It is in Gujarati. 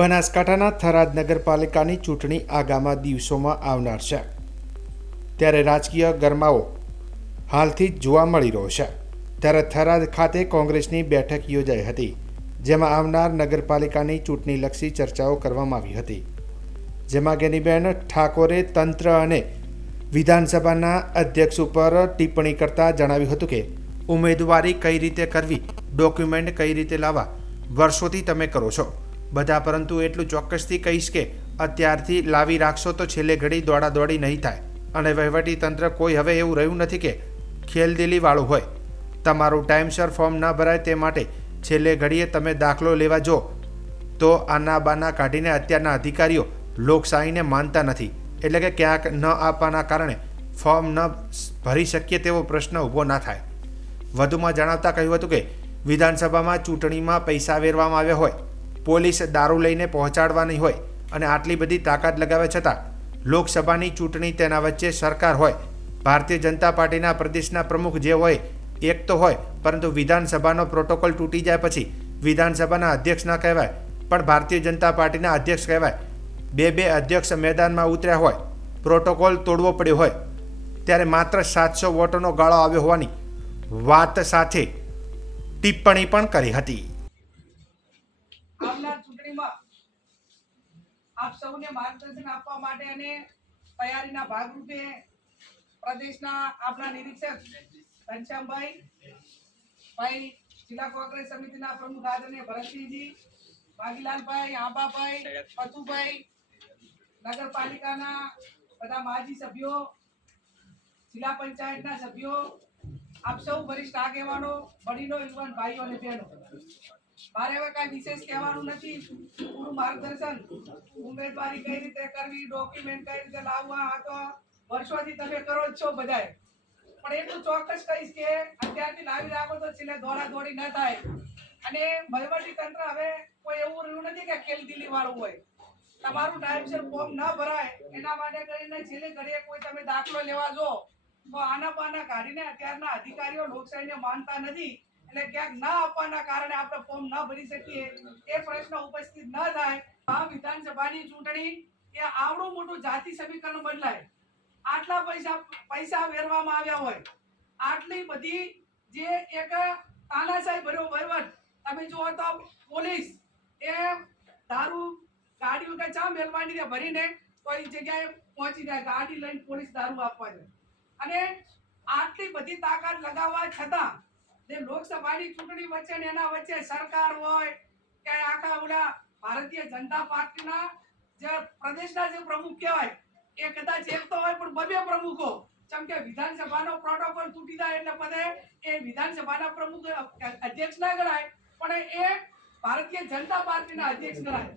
બનાસકાંઠાના થરાદ નગરપાલિકાની ચૂંટણી આગામી દિવસોમાં આવનાર છે, ત્યારે રાજકીય ગરમાવો હાલથી જ જોવા મળી રહ્યો છે। ત્યારે થરાદ ખાતે કોંગ્રેસની બેઠક યોજાઈ હતી, જેમાં આવનાર નગરપાલિકાની ચૂંટણીલક્ષી ચર્ચાઓ કરવામાં આવી હતી, જેમાં ગેનીબેન ઠાકોરે તંત્ર અને વિધાનસભાના અધ્યક્ષ ઉપર ટિપ્પણી કરતા જણાવ્યું હતું કે ઉમેદવારી કઈ રીતે કરવી, ડોક્યુમેન્ટ કઈ રીતે લાવવા વર્ષોથી તમે કરો છો બધા, પરંતુ એટલું ચોક્કસથી કહીશ કે અત્યારથી લાવી રાખશો તો છેલ્લે ઘડી દોડાદોડી નહીં થાય અને વહીવટી તંત્ર કોઈ હવે એવું રહ્યું નથી કે ખેલદિલીવાળું હોય। તમારું ટાઈમસર ફોર્મ ન ભરાય તે માટે છેલ્લે ઘડીએ તમે દાખલો લેવા જો તો આના બાના કાઢીને અત્યારના અધિકારીઓ લોકશાહીને માનતા નથી, એટલે કે ક્યાંક ન આપવાના કારણે ફોર્મ ન ભરી શકીએ તેવો પ્રશ્ન ઊભો ના થાય। વધુમાં જણાવતા કહ્યું હતું કે વિધાનસભામાં ચૂંટણીમાં પૈસા વેરવામાં આવ્યા હોય, પોલીસ દારૂ લઈને પહોંચાડવાની હોય અને આટલી બધી તાકાત લગાવ્યા છતાં લોકસભાની ચૂંટણી તેના વચ્ચે સરકાર હોય, ભારતીય જનતા પાર્ટીના પ્રદેશના પ્રમુખ જે હોય એક તો હોય, પરંતુ વિધાનસભાનો પ્રોટોકોલ તૂટી જાય પછી વિધાનસભાના અધ્યક્ષ ન કહેવાય પણ ભારતીય જનતા પાર્ટીના અધ્યક્ષ કહેવાય। બે અધ્યક્ષ મેદાનમાં ઉતર્યા હોય, પ્રોટોકોલ તોડવો પડ્યો હોય, ત્યારે માત્ર 700 વોટોનો ગાળો આવ્યો હોવાની વાત સાથે ટિપ્પણી પણ કરી હતી। આવનાર ચૂંટણીમાં આપ સૌને માર્ગદર્શન આપવા માટે અને તૈયારીના ભાગરૂપે પ્રદેશના આપણા નિરીક્ષક ઘનશ્યામભાઈ, જિલ્લા કોંગ્રેસ સમિતિના પ્રમુખ આદરણીય ભરતસિંહજી, ભાગીલાલભાઈ, આંબાભાઈ, પથુભાઈ, નગરપાલિકાના બધા માજી સભ્યો, જિલ્લા પંચાયતના સભ્યો, આપ સૌ વરિષ્ઠ આગેવાનો, વડીલો, યુવાન ભાઈઓ અને બહેનો, મારે હવે કઈ વિશેષ કહેવાનું નથી। પૂરું માર્ગદર્શન, ઉમેદવારી કઈ રીતે કરવી, ડોક્યુમેન્ટ કઈ રીતે લાવવા, આ તો વર્ષોથી તમે કરો જ છો બધાય, પણ એટલું ચોક્કસ કહીશ કે અત્યારથી લાવી રાખો તો છેલ્લે દોડાદોડી ન થાય અને વહીવટી તંત્ર હવે કોઈ એવું રહ્યું નથી કે ખેલદિલી વાળું હોય। તમારું ટાઈમસર ફોર્મ ન ભરાય એના માટે કરીને છેલ્લે ઘડીએ કોઈ તમે દાખલો લેવા જો તો આના પાના કાઢીને અત્યારના અધિકારીઓ લોકશાહીને માનતા નથી, એટલે ક્યાંક ના આપવાના કારણે આપણે ફોર્મ ન ભરી શકીએ એ પ્રશ્ન ઉપસ્થિત ન થાય। આ વિધાનસભાની ચૂંટણી એ આવડું મોટું જાતિ સમીકરણ બદલાય, આટલા પૈસા વેરવામાં આવ્યા હોય, આટલી બધી જે એક તાનાશાહી ભર્યો વહીવટ તમે જુઓ તો પોલીસ એ દારૂ ગાડીઓ કે ચા મેલવાની ભરીને કોઈ જગ્યાએ પહોંચી જાય, ગાડી લઈને પોલીસ દારૂ આપવા જાય અને આટલી બધી તાકાત લગાવવા છતાં જે લોકસભાની ચૂંટણી વચ્ચે ને એના વચ્ચે સરકાર હોય કે આખા ઓલા ભારતીય જનતા પાર્ટીના જે પ્રદેશના જે પ્રમુખ કહેવાય એ કદાચ એક તો હોય પણ બે પ્રમુખો, જેમ કે વિધાનસભાનો પ્રોટોકોલ તૂટી જાય એટલે પદે એ વિધાનસભાના પ્રમુખ અધ્યક્ષ ના ગણાય પણ એ ભારતીય જનતા પાર્ટીના અધ્યક્ષ ગણાય।